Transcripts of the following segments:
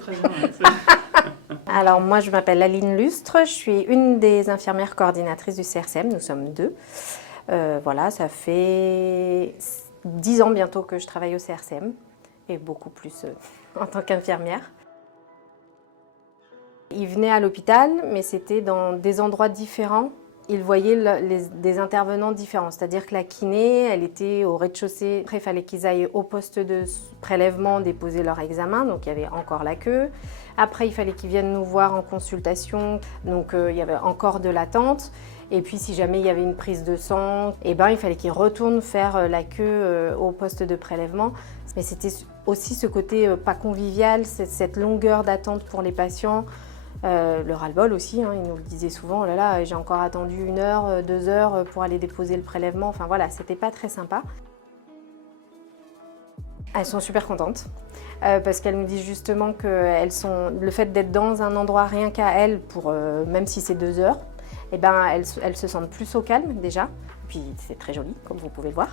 très bien. Ouais, Alors moi je m'appelle Aline Lustre, je suis une des infirmières coordinatrices du CRCM, nous sommes deux. Voilà, ça fait 10 ans bientôt que je travaille au CRCM et beaucoup plus en tant qu'infirmière. Ils venaient à l'hôpital, mais c'était dans des endroits différents. Ils voyaient des intervenants différents, c'est-à-dire que la kiné, elle était au rez-de-chaussée. Après, il fallait qu'ils aillent au poste de prélèvement déposer leur examen, donc il y avait encore la queue. Après, il fallait qu'ils viennent nous voir en consultation, donc il y avait encore de l'attente. Et puis, si jamais il y avait une prise de sang, eh ben, il fallait qu'ils retournent faire la queue au poste de prélèvement. Mais c'était aussi ce côté pas convivial, cette longueur d'attente pour les patients. Le ras-le-bol aussi, hein, ils nous le disaient souvent, oh là là, j'ai encore attendu 1 heure, 2 heures pour aller déposer le prélèvement, enfin voilà, c'était pas très sympa. Elles sont super contentes parce qu'elles nous disent justement que le fait d'être dans un endroit rien qu'à elles, même si c'est 2 heures, eh ben, elles se sentent plus au calme déjà. Puis c'est très joli, comme vous pouvez le voir.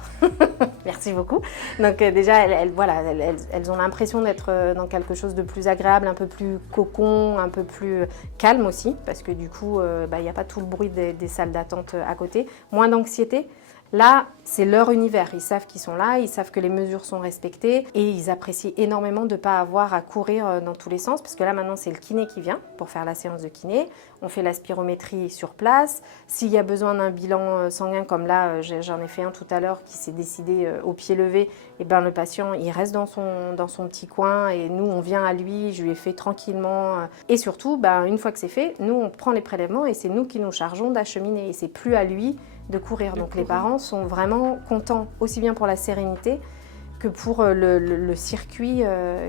Merci beaucoup. Donc déjà, elles ont l'impression d'être dans quelque chose de plus agréable, un peu plus cocon, un peu plus calme aussi, parce que du coup, il n'y a pas tout le bruit des salles d'attente à côté. Moins d'anxiété. Là, c'est leur univers. Ils savent qu'ils sont là, ils savent que les mesures sont respectées et ils apprécient énormément de ne pas avoir à courir dans tous les sens parce que là, maintenant, c'est le kiné qui vient pour faire la séance de kiné. On fait la spirométrie sur place. S'il y a besoin d'un bilan sanguin, comme là, j'en ai fait un tout à l'heure qui s'est décidé au pied levé, et ben, le patient, il reste dans son petit coin et nous, on vient à lui, je lui ai fait tranquillement. Et surtout, une fois que c'est fait, nous, on prend les prélèvements et c'est nous qui nous chargeons d'acheminer et c'est plus à lui de courir. Donc les parents sont vraiment contents, aussi bien pour la sérénité que pour le circuit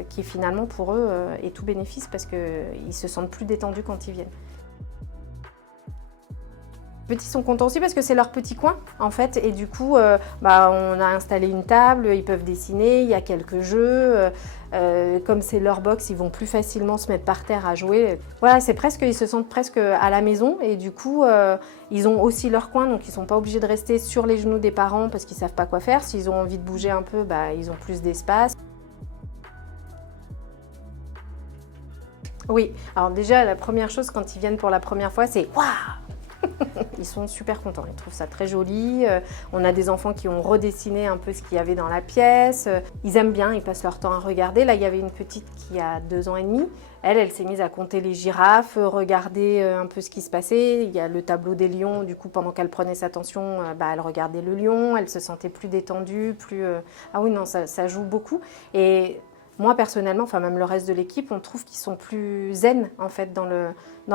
qui finalement pour eux est tout bénéfice parce qu'ils se sentent plus détendus quand ils viennent. Les petits sont contents aussi parce que c'est leur petit coin en fait et du coup on a installé une table, ils peuvent dessiner, il y a quelques jeux, comme c'est leur box, ils vont plus facilement se mettre par terre à jouer. Voilà, ils se sentent presque à la maison et du coup ils ont aussi leur coin donc ils sont pas obligés de rester sur les genoux des parents parce qu'ils savent pas quoi faire. S'ils ont envie de bouger un peu, ils ont plus d'espace. Oui, alors déjà la première chose quand ils viennent pour la première fois c'est waouh! Ils sont super contents, ils trouvent ça très joli. On a des enfants qui ont redessiné un peu ce qu'il y avait dans la pièce. Ils aiment bien, ils passent leur temps à regarder. Là, il y avait une petite qui a 2 ans et demi. Elle s'est mise à compter les girafes, regarder un peu ce qui se passait. Il y a le tableau des lions, du coup, pendant qu'elle prenait sa tension, elle regardait le lion, elle se sentait plus détendue, Ah oui, non, ça joue beaucoup. Et moi, personnellement, enfin même le reste de l'équipe, on trouve qu'ils sont plus zen en fait dans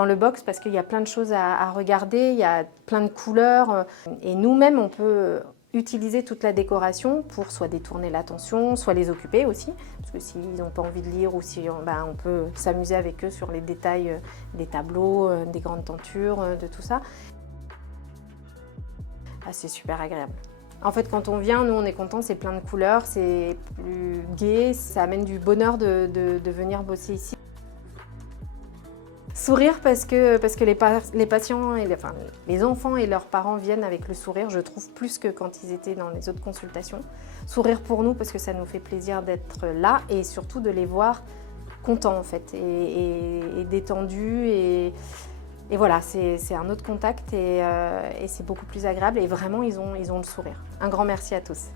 le box parce qu'il y a plein de choses à regarder, il y a plein de couleurs et nous-mêmes, on peut utiliser toute la décoration pour soit détourner l'attention, soit les occuper aussi, parce que s'ils n'ont pas envie de lire ou si on peut s'amuser avec eux sur les détails des tableaux, des grandes tentures, de tout ça. Ah, c'est super agréable. En fait, quand on vient, nous, on est content, c'est plein de couleurs, c'est plus gai, ça amène du bonheur de venir bosser ici. Sourire parce que les patients, les enfants et leurs parents viennent avec le sourire, je trouve, plus que quand ils étaient dans les autres consultations. Sourire pour nous parce que ça nous fait plaisir d'être là et surtout de les voir contents en fait et détendus et voilà, c'est un autre contact et c'est beaucoup plus agréable et vraiment ils ont le sourire. Un grand merci à tous.